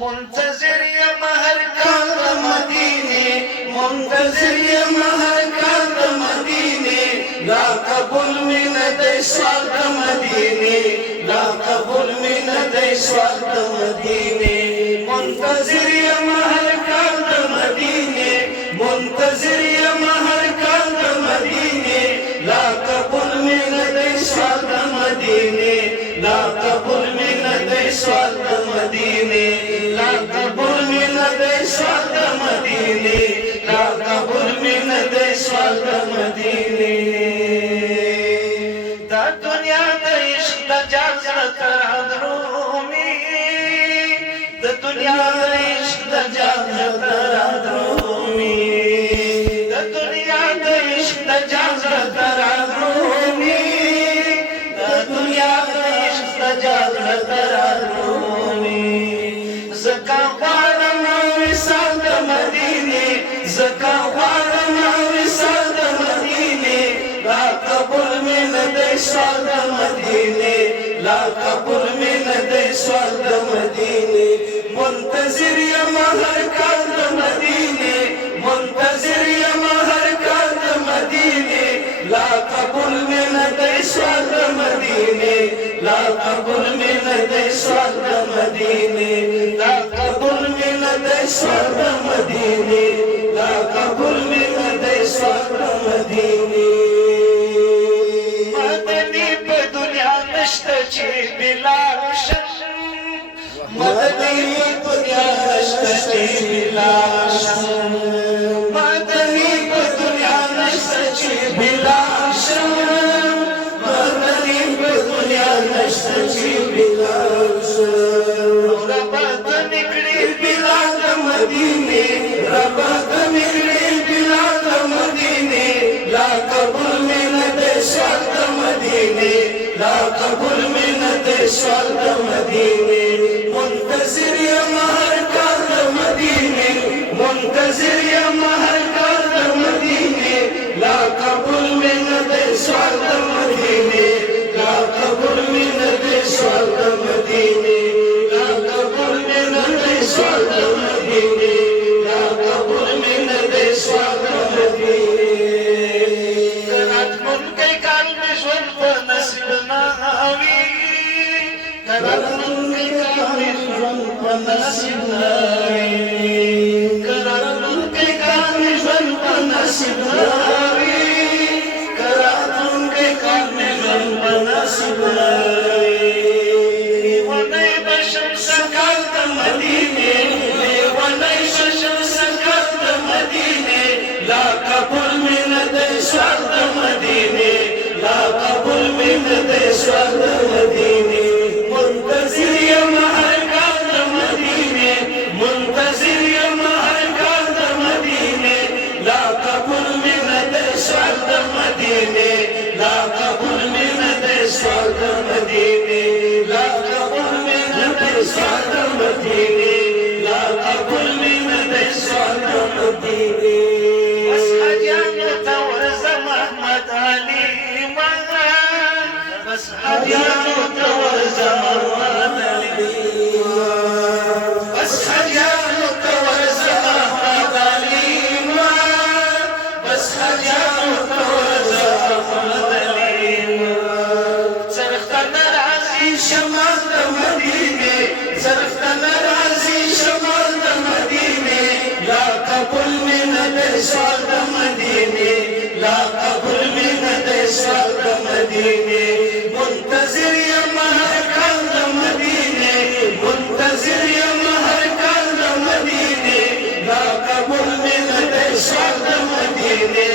منتظر یم هر کال د مدینې، منتظر یم هر کال د مدینې، لا قبول مې نه دی سوال د مدینې، لا قبول مې نه دی سوال د مدینې. منتظر یم هر کال د مدینې، منتظر یم هر کال د مدینې، لا قبول مې نه دی سوال د مدینې، لا قبول مې نه دی سوال د مدینې، لا قبول مې نه دی سوال د مدینې، لا قبول مې نه دی سوال د مدینې. دا دنیا د عشق د جال زړه ته درومي، د دنیا د عشق د جال زړه ته درومي، د دنیا د عشق د جال زړه ته درومي، د دنیا د عشق د جال زړه ته درومي. زکا غواړم وصال د مدینې، زکا غواړم وصال د مدینې، لا قبول مې نه دی سوال د مدینې، لا قبول مې نه دی سوال د مدینې. منتظر یم هر کال د مدینې، منتظر یم هر کال د مدینې، لا قبول مې نه دی سوال د مدینې، لا قبول مې نه دی سوال د مدینې، لا قبول مې نه دی سوال د مدینې، لا قبول مې نه دی سوال د مدینې. مدني په دنیا نشته چې بلال شم، مدني په دنیا نشته چې بلال شم، مدني په دنیا نشته چې بلال شم، مدني په دنیا نشته چې بلال شم. ربا ته نکړې بلال د مدینې، ربا ته نکړې بلال د مدینې، لا قبول مې نه دی سوال د مدینې، لا قبول مې نه دی سوال د مدینې. منتظر یم هر کال د مدینې، منتظر یم هر کال د مدینې، لا قبول مې نه دی سوال د مدینې، لا قبول مې نه دی سوال د مدینې، لا قبول مې نه دی سوال د مدینې، لا قبول مې نه دی سوال د مدینې. راتلونکی کال مې ژوند په نصیب نه وي، راتلونکی کال مې ژوند په نصیب نه وي، راتلونکی کال مې ژوند په نصیب نه وي، راتلونکی کال مې ژوند په نصیب نه وي. لیونی به شم سکال د مدینې، لیونی به شم سکال د مدینې، لا قبول مې نه دی سوال د مدینې، لا قبول مې نه دی سوال د مدینې. منتظر یم هر کال د مدینې، منتظر یم هر کال د مدینې، لا قبول مې نه دی سوال د مدینې، لا قبول مې نه دی سوال د مدینې، لا قبول مې نه دی سوال د مدینې، لا قبول مې نه دی سوال د مدینې. بس حاجیانو ته ورځم احمد علي مالا، بس حاجیانو ته ورځم احمد علي، بس حاجیانو ته ورځم احمد علي مالا، بس حاجیانو ته ورځم احمد علي مالا. زرختنه راځي شمال د مدینې، زرختنه راځي شمال د مدینې، لا قبول مې نه دی سوال د مدینې، لا قبول مې نه دی سوال د مدینې. منتظر یم هر کال د مدینې، منتظر یم هر کال د مدینې، لا قبول مې نه دی سوال د مدینې،